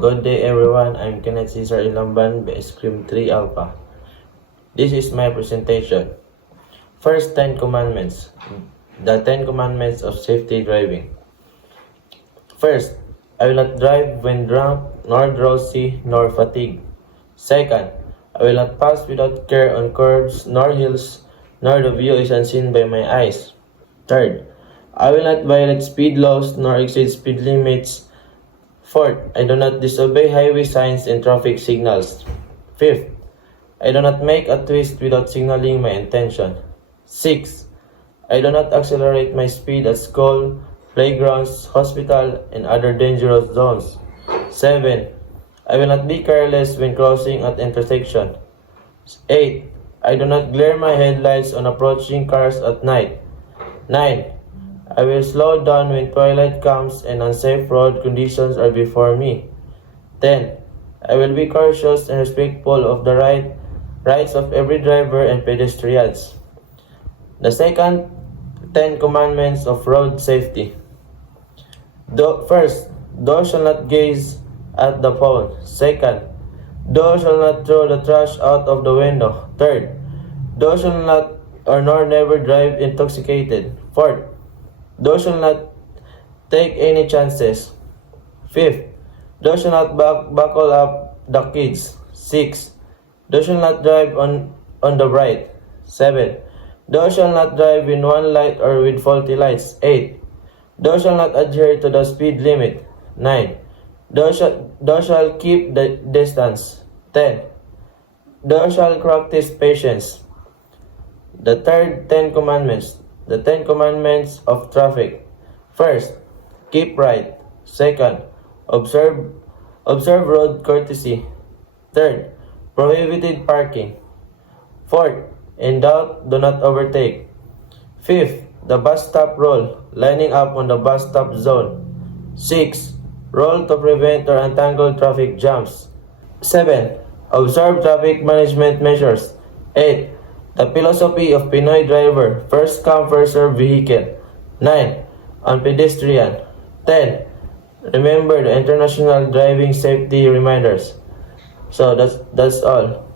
good day everyone. I'm Kenneth Cesar Ilamban, Base Cream 3 Alpha. This is my presentation. First 10 commandments. The 10 commandments of safety driving. First, I will not drive when drunk, nor drowsy, nor fatigued. Second, I will not pass without care on curbs, nor hills, nor the view is unseen by my eyes. Third, I will not violate speed laws, nor exceed speed limits. Fourth, I do not disobey highway signs and traffic signals. Fifth, I do not make a twist without signaling my intention. Sixth, I do not accelerate my speed at school, playgrounds, hospital, and other dangerous zones. 7. I will not be careless when crossing at intersection. 8. I do not glare my headlights on approaching cars at night. 9. I will slow down when twilight comes and unsafe road conditions are before me. 10. I will be cautious and respectful of the rights of every driver and pedestrians. The second 10 commandments of road safety. First, thou shalt not gaze at the phone. Second, thou shalt not throw the trash out of the window. Third, thou shalt not or nor never drive intoxicated. Fourth, thou shalt not take any chances. Fifth, thou shalt not buckle up the kids. Sixth, thou shalt not drive on the right. 7. Thou shalt not drive in one light or with faulty lights. 8. Thou shalt not adhere to the speed limit. 9. Thou shalt keep the distance. 10. Thou shalt practice patience. The third 10 commandments. The 10 commandments of traffic. First, keep right. Second, observe road courtesy. Third, prohibited parking. Fourth, in doubt, do not overtake. Fifth, the bus stop rule, lining up on the bus stop zone. 6. Rule to prevent or untangle traffic jams. 7. Observe traffic management measures. 8. The philosophy of Pinoy driver, first come first serve vehicle. 9. On pedestrian. 10. Remember the international driving safety reminders. So that's all.